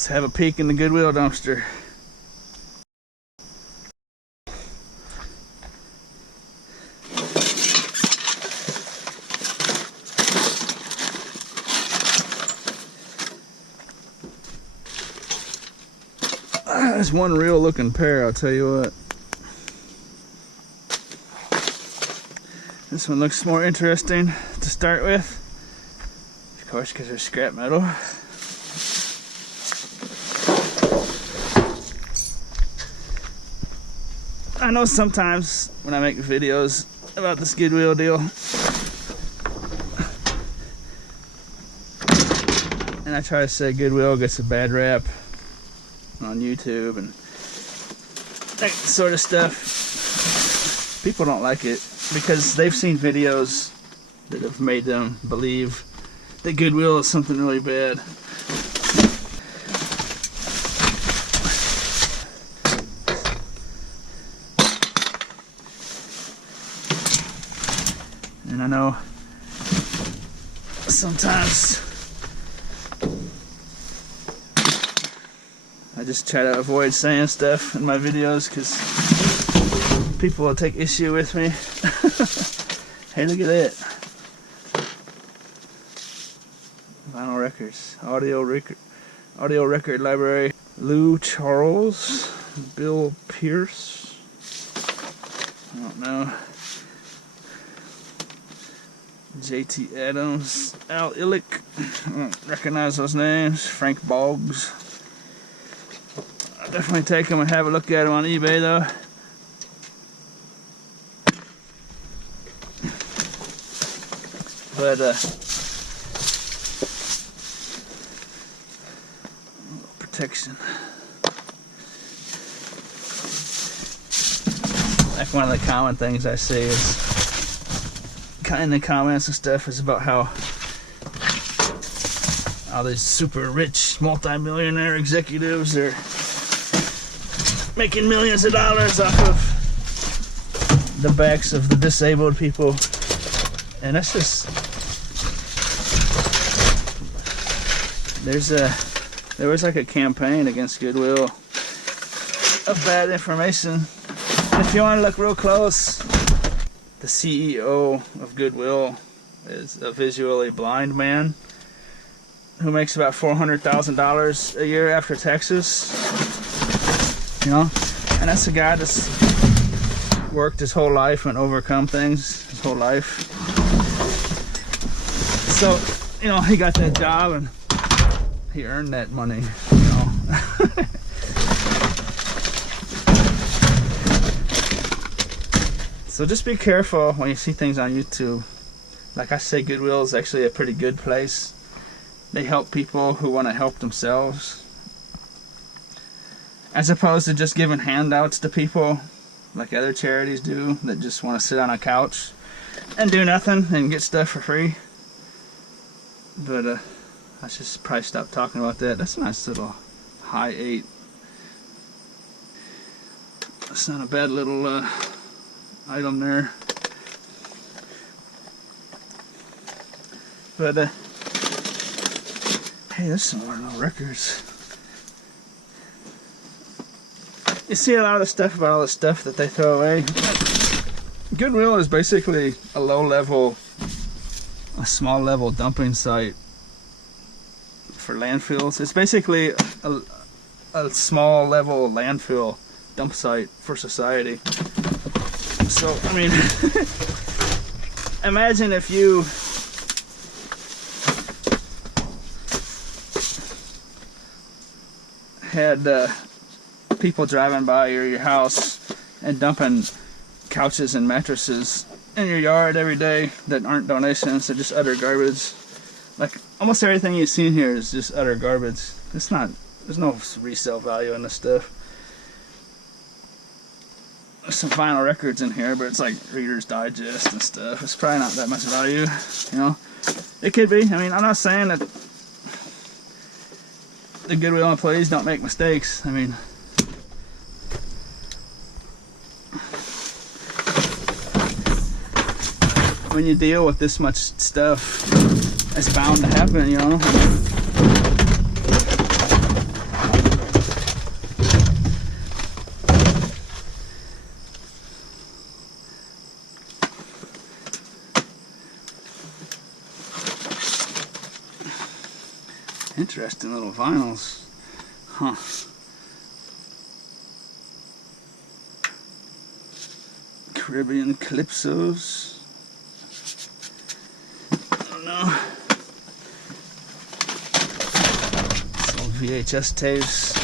Let's have a peek in the Goodwill dumpster. That's one real looking pair, I'll tell you what. This one looks more interesting to start with. Of course, because there's scrap metal. I know sometimes when I make videos about this Goodwill deal, and I try to say Goodwill gets a bad rap on YouTube and that sort of stuff, people don't like it because they've seen videos that have made them believe that Goodwill is something really bad. And I know sometimes I just try to avoid saying stuff in my videos because people will take issue with me. Hey, look at that. Vinyl records. Audio record library. Lou Charles. Bill Pierce. I don't know. JT Adams. Al Illick. I don't recognize those names. Frank Boggs. I'll definitely take them and have a look at them on eBay though. But protection. Like one of the common things I see is in the comments and stuff is about how all these super rich multi-millionaire executives are making millions of dollars off of the backs of the disabled people, and that's just there was like a campaign against Goodwill of bad information. If you want to look real close, the CEO of Goodwill is a visually blind man who makes about $400,000 a year after taxes. You know, and that's a guy that's worked his whole life and overcome things his whole life. So, you know, he got that job and he earned that money, you know. So just be careful when you see things on YouTube. Like I say, Goodwill is actually a pretty good place. They help people who want to help themselves, as opposed to just giving handouts to people like other charities do that just want to sit on a couch and do nothing and get stuff for free. But I should probably stop talking about that. That's a nice little high 8. That's not a bad little item there. But hey, there's some more little records. You see a lot of the stuff about all the stuff that they throw away. Goodwill is basically a small level dumping site for landfills. It's basically a small level landfill dump site for society. So, I mean, imagine if you had people driving by your house and dumping couches and mattresses in your yard every day that aren't donations, they're just utter garbage. Like, almost everything you've seen here is just utter garbage. It's not, there's no resale value in this stuff. There's some vinyl records in here, but it's like Reader's Digest and stuff. It's probably not that much value, you know. It could be. I mean, I'm not saying that the Goodwill employees don't make mistakes. I mean, when you deal with this much stuff, it's bound to happen, you know. Interesting little vinyls. Huh. Caribbean Calypsos. I don't know. Some old VHS tapes.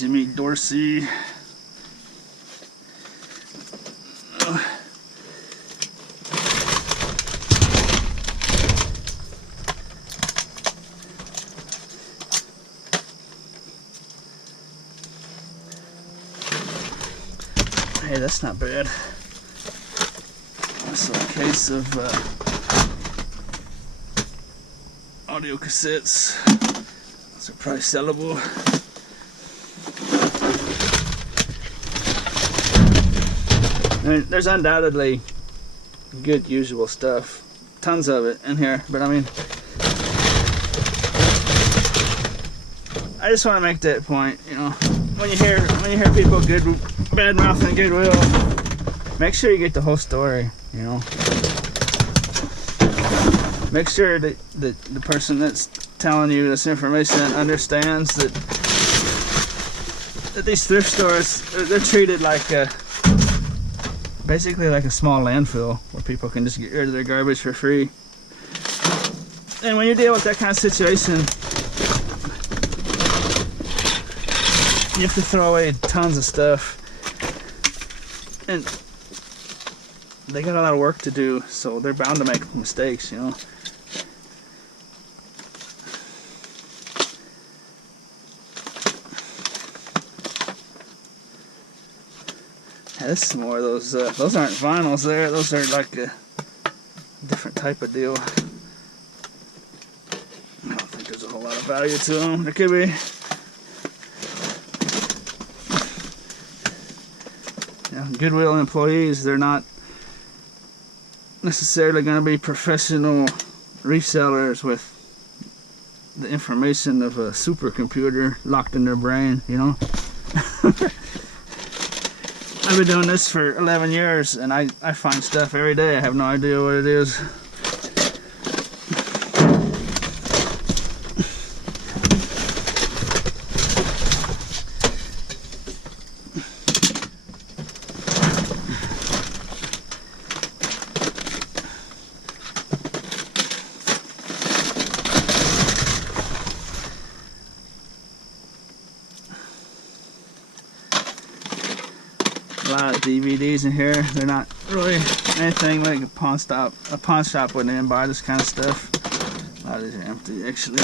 Jimmy Dorsey. Hey, that's not bad. That's a case of audio cassettes. Those are probably sellable. I mean, there's undoubtedly good usable stuff, tons of it in here, but I mean, I just want to make that point, you know, when you hear people bad mouthing Goodwill, make sure you get the whole story, you know. Make sure that the person that's telling you this information understands that these thrift stores, they're treated like basically like a small landfill where people can just get rid of their garbage for free. And when you deal with that kind of situation, you have to throw away tons of stuff, and they got a lot of work to do, so they're bound to make mistakes, you know. Yeah, this is more of those. Those aren't vinyls there. Those are like a different type of deal. I don't think there's a whole lot of value to them. There could be. Goodwill employees, they're not necessarily going to be professional resellers with the information of a supercomputer locked in their brain, you know. I've been doing this for 11 years and I find stuff every day. I have no idea what it is. A lot of DVDs in here. They're not really anything like a pawn shop wouldn't even buy this kind of stuff. A lot of these are empty actually.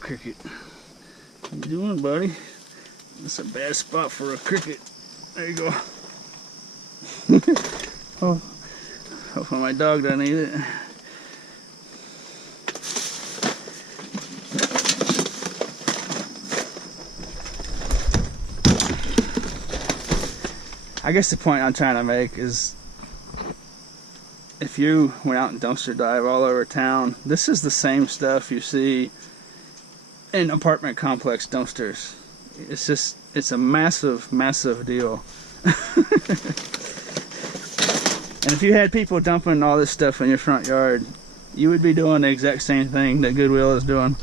Cricket. What you doing, buddy? That's a bad spot for a cricket. There you go. Oh, hopefully my dog doesn't eat it. I guess the point I'm trying to make is if you went out and dumpster dive all over town, this is the same stuff you see in apartment complex dumpsters. It's a massive deal. And if you had people dumping all this stuff in your front yard, you would be doing the exact same thing that Goodwill is doing.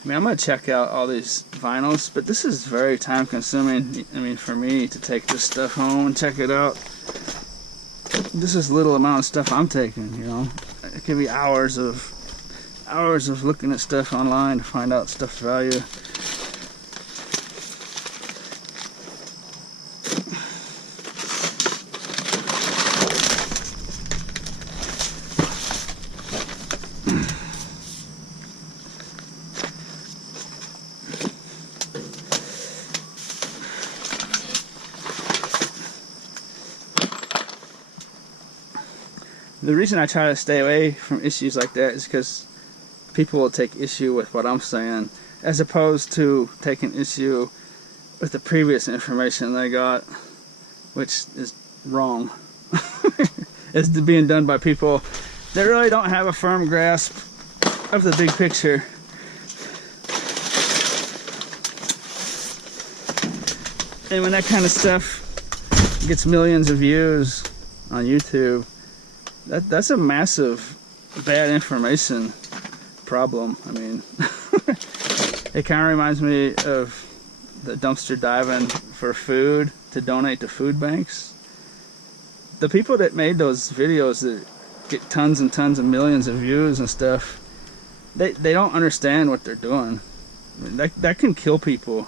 I mean, I'm going to check out all these vinyls, but this is very time consuming. I mean, for me to take this stuff home and check it out. This is little amount of stuff I'm taking, you know. could be hours of looking at stuff online to find out stuff's value. The reason I try to stay away from issues like that is because people will take issue with what I'm saying, as opposed to taking issue with the previous information they got, which is wrong. It's being done by people that really don't have a firm grasp of the big picture. And when that kind of stuff gets millions of views on YouTube, that's a massive bad information problem. I mean, it kind of reminds me of the dumpster diving for food to donate to food banks. The people that made those videos that get tons and tons of millions of views and stuff, they don't understand what they're doing. I mean, that can kill people.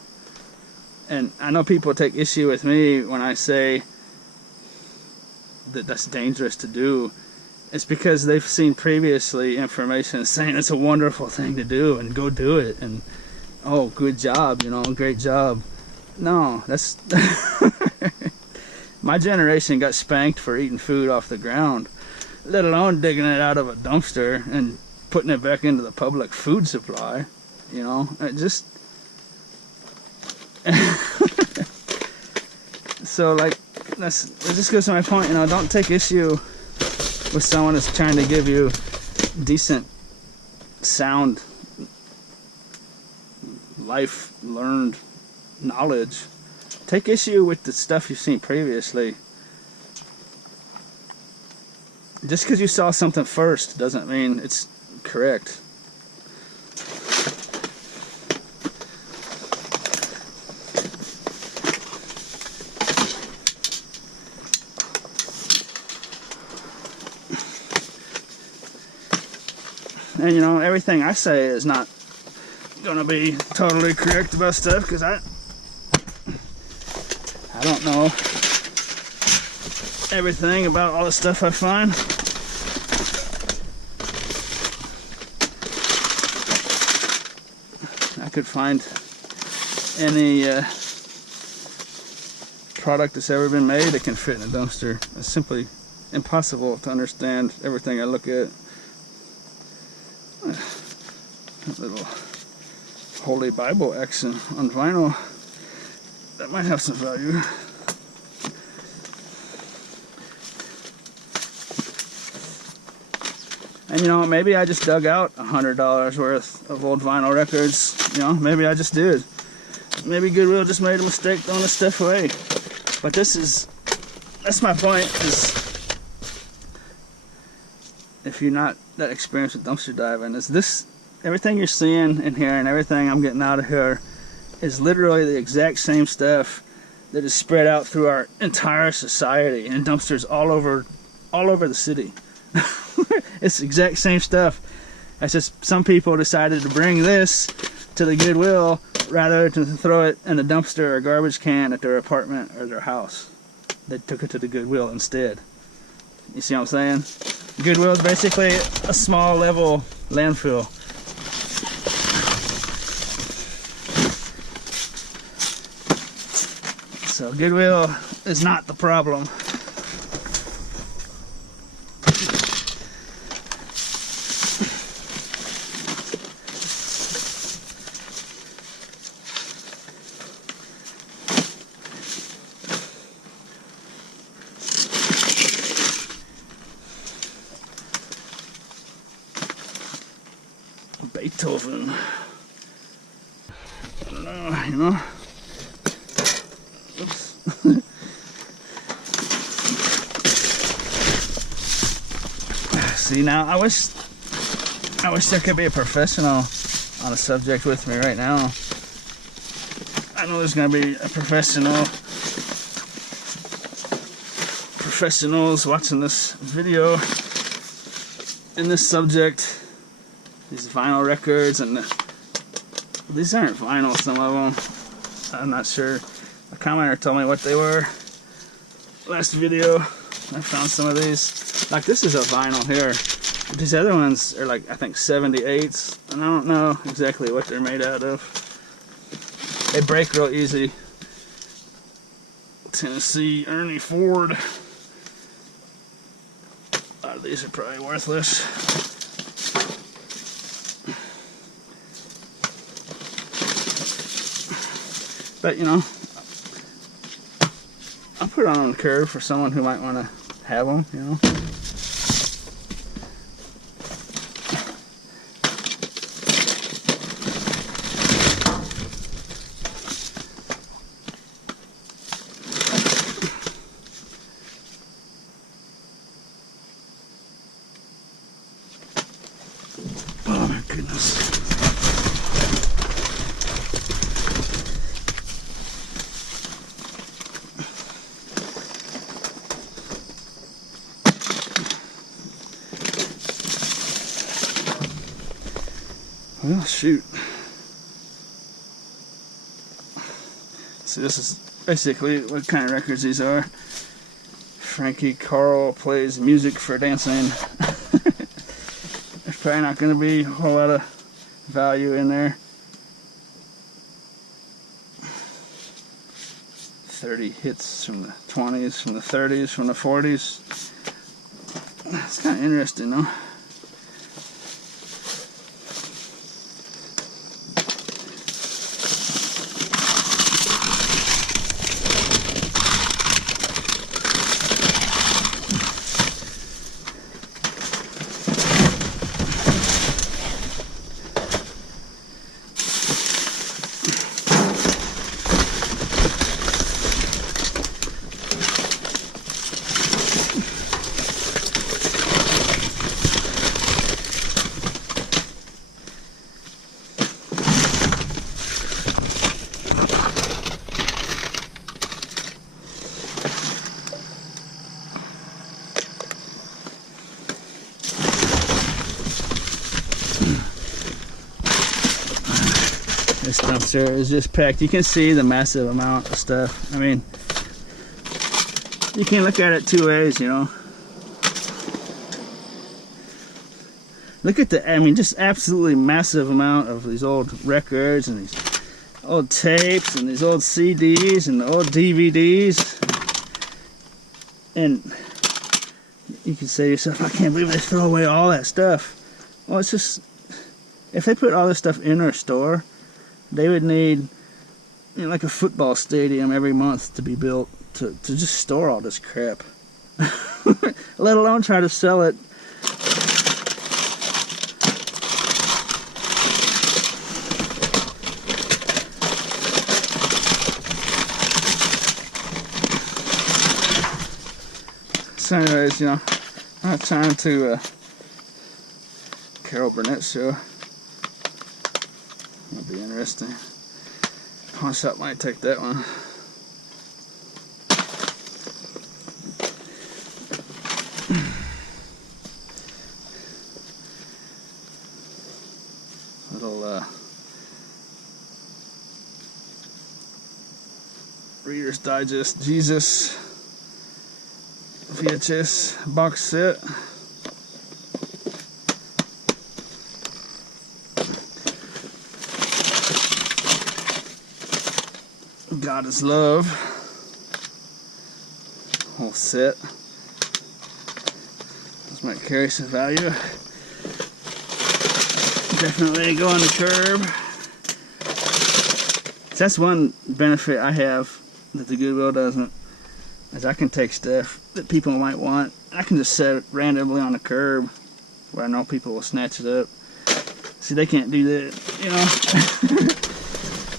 And I know people take issue with me when I say that that's dangerous to do. It's because they've seen previously information saying it's a wonderful thing to do and go do it, and oh, good job, you know, great job. No, that's my generation got spanked for eating food off the ground, let alone digging it out of a dumpster and putting it back into the public food supply. You know, it just so like it just goes to my point, you know, don't take issue with someone that's trying to give you decent, sound, life learned knowledge. Take issue with the stuff you've seen previously. Just because you saw something first doesn't mean it's correct. And you know, everything I say is not gonna be totally correct about stuff, because I don't know everything about all the stuff I find. I could find any product that's ever been made that can fit in a dumpster. It's simply impossible to understand everything I look at. A little Holy Bible action on vinyl, that might have some value. And you know, maybe I just dug out $100 worth of old vinyl records. You know, maybe I just did. Maybe Goodwill just made a mistake throwing this stuff away. But that's my point, is if you're not that experienced with dumpster diving, is this, everything you're seeing in here and everything I'm getting out of here is literally the exact same stuff that is spread out through our entire society in dumpsters all over the city. It's the exact same stuff. It's just some people decided to bring this to the Goodwill rather than throw it in a dumpster or a garbage can at their apartment or their house. They took it to the Goodwill instead. You see what I'm saying? Goodwill is basically a small level landfill. So Goodwill is not the problem. Beethoven. I don't know, you know. Oops. See, now I wish there could be a professional on a subject with me right now. I know there's gonna be a professionals watching this video, in this subject, these vinyl records, and these aren't vinyl, some of them. I'm not sure. A commenter told me what they were last video. I found some of these. Like, this is a vinyl here. These other ones are like, I think 78s, and I don't know exactly what they're made out of. They break real easy. Tennessee Ernie Ford. A lot of these are probably worthless. But, you know, I'll put it on the curb for someone who might want to have them, you know. Oh my goodness. Well, shoot. So this is basically what kind of records these are. Frankie Carl plays music for dancing. There's probably not going to be a whole lot of value in there. 30 hits from the 20s, from the 30s, from the 40s. It's kind of interesting, though. This dumpster is just packed. You can see the massive amount of stuff. I mean, you can look at it two ways, you know. Look at the, I mean, just absolutely massive amount of these old records and these old tapes and these old CDs and the old DVDs. And you can say to yourself, I can't believe they throw away all that stuff. Well, it's just, if they put all this stuff in their store, they would need, you know, like a football stadium every month to be built to just store all this crap. Let alone try to sell it. So anyways, you know, I'm not trying to Carol Burnett show. That'll be interesting. Pawn shop might take that one. Little Reader's Digest Jesus VHS box set. God is Love, whole set. This might carry some value. Definitely go on the curb. That's one benefit I have that the Goodwill doesn't, is I can take stuff that people might want. I can just set it randomly on the curb where I know people will snatch it up. See, they can't do that, you know.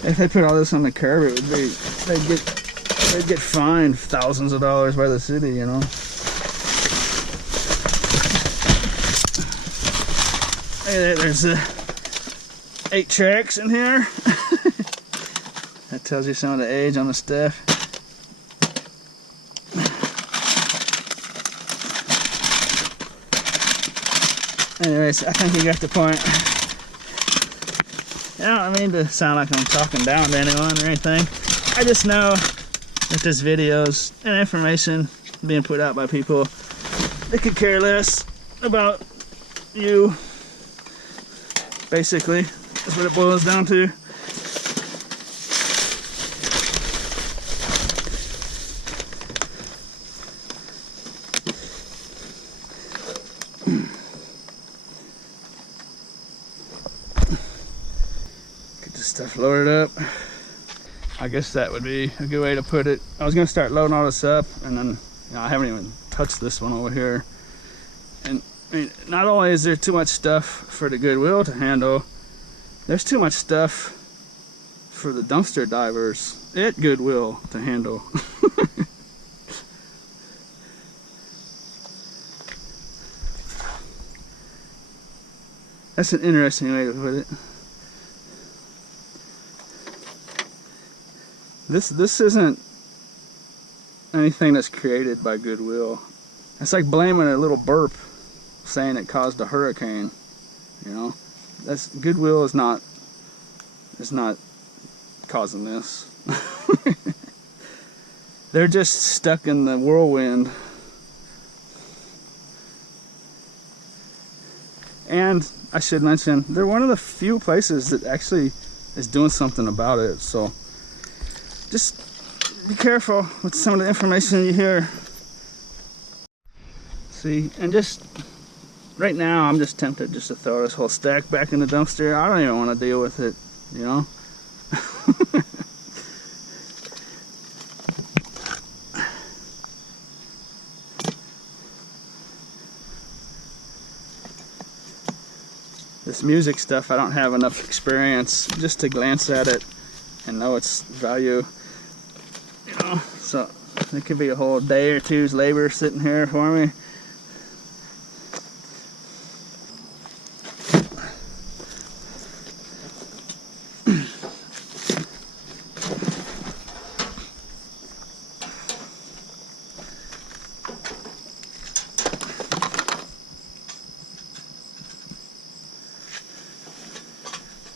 If they put all this on the curb, it would be, they'd get fined thousands of dollars by the city, you know. Hey, there's 8 tracks in here. That tells you some of the age on the stuff. Anyways, I think you got the point. I don't mean to sound like I'm talking down to anyone or anything. I just know that there's videos and information being put out by people that could care less about you. Basically, that's what it boils down to. Get this stuff loaded up. I guess that would be a good way to put it. I was gonna start loading all this up, and then I haven't even touched this one over here. And I mean, not only is there too much stuff for the Goodwill to handle, there's too much stuff for the dumpster divers at Goodwill to handle. That's an interesting way to put it. This isn't anything that's created by Goodwill. It's like blaming a little burp, saying it caused a hurricane. You know, that's Goodwill is not causing this. They're just stuck in the whirlwind. And I should mention, they're one of the few places that actually is doing something about it. So just be careful with some of the information you hear. See, and just right now, I'm just tempted just to throw this whole stack back in the dumpster. I don't even want to deal with it, you know? This music stuff, I don't have enough experience just to glance at it and know its value, you know? So it could be a whole day or two's labor sitting here for me.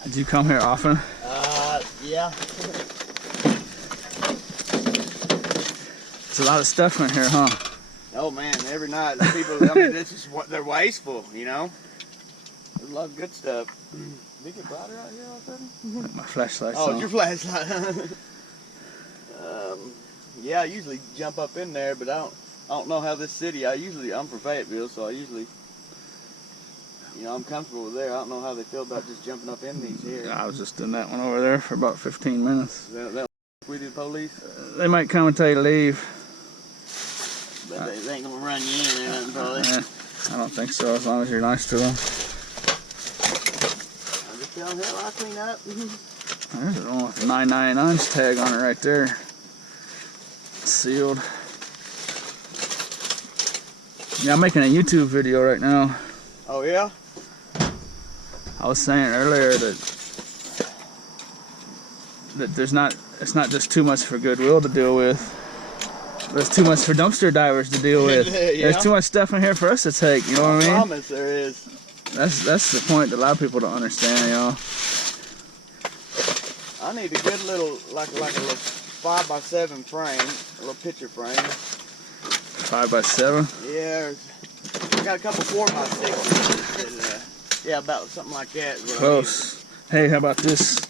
Did you come here often? Yeah. It's a lot of stuff in here, huh? Oh man, every night the people, I mean, this is what they're wasteful, you know? There's a lot of good stuff. Did it get brighter out here all of a sudden? My flashlight's Oh, on. it's your flashlight. Yeah, I usually jump up in there, but I don't know how this city, I'm from Fayetteville, so I usually, you know, I'm comfortable with there. I don't know how they feel about just jumping up in these here. I was just in that one over there for about 15 minutes. That we did police? They might come and tell you to leave. But they ain't gonna run you in or nothing, probably. I don't think so, as long as you're nice to them. I'm just telling hell, I'll clean up. There's the one with the 999's tag on it right there. It's sealed. Yeah, I'm making a YouTube video right now. Oh yeah? I was saying earlier that it's not just too much for Goodwill to deal with. There's too much for dumpster divers to deal with. Yeah. There's too much stuff in here for us to take, you know what I mean? I promise there is. That's the point that a lot of people don't understand, you know. I need a good little, like a little 5x7 frame, a little picture frame. 5x7? Yeah, I got a couple 4x6s. Yeah, about something like that. Close. Hey, how about this?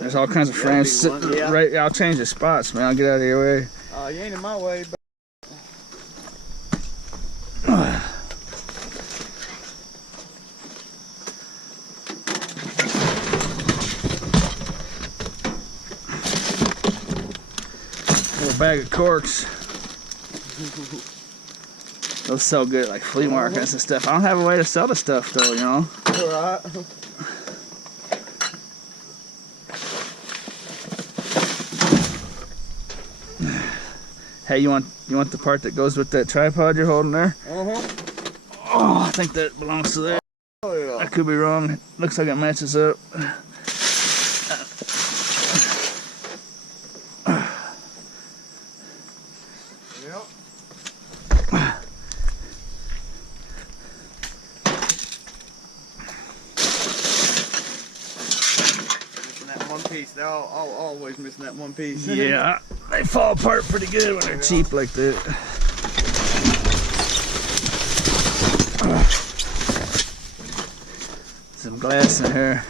There's all kinds of frames sitting right. I'll change the spots, man. I'll get out of your way. Oh, you ain't in my way. Little bag of corks. Those sell good at like flea markets and stuff. I don't have a way to sell the stuff though, you know. All right. Hey, you want the part that goes with that tripod you're holding there? Uh-huh. Oh, I think that belongs to there. Oh yeah. I could be wrong. It looks like it matches up. They're all always missing that one piece. Yeah, they fall apart pretty good when they're cheap like that. Some glass in here.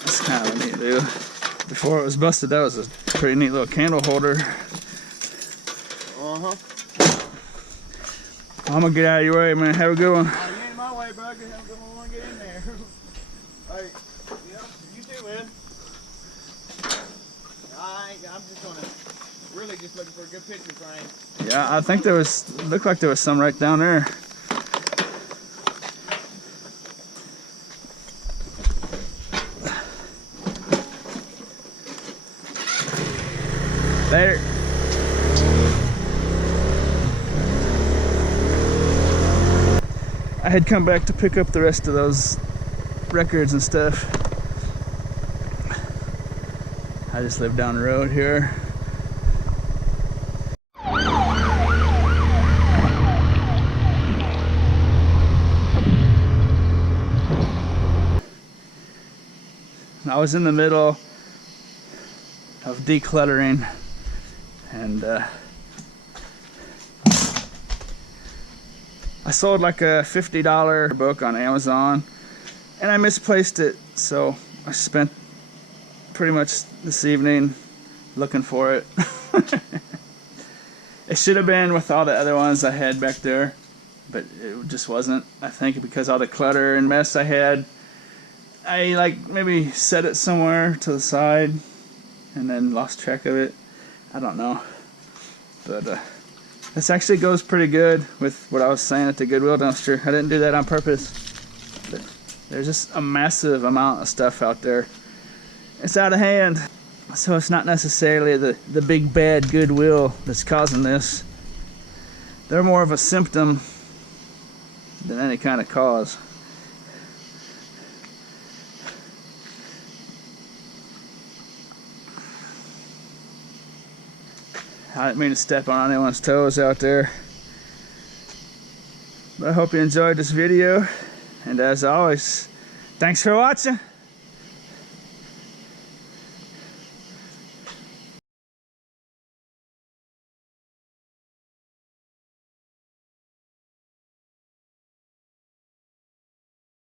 That's kind of a neat deal. Before it was busted, that was a pretty neat little candle holder. I'm gonna get out of your way, man. Have a good one. You ain't in my way, bud. Have a good one. Get in there. Hey, yeah, you too, man. I'm just really just looking for a good picture frame. Yeah, I think there was, looked like there was some right down there. Later. I had come back to pick up the rest of those records and stuff. I just live down the road here. I was in the middle of decluttering, and I sold like a $50 book on Amazon, and I misplaced it, so I spent pretty much this evening looking for it. It should have been with all the other ones I had back there, but it just wasn't. I think because all the clutter and mess I had, I like maybe set it somewhere to the side and then lost track of it. I don't know, but this actually goes pretty good with what I was saying at the Goodwill dumpster. I didn't do that on purpose, but there's just a massive amount of stuff out there. It's out of hand, so it's not necessarily the big bad Goodwill that's causing this. They're more of a symptom than any kind of cause. I didn't mean to step on anyone's toes out there, but I hope you enjoyed this video, and as always, thanks for watching.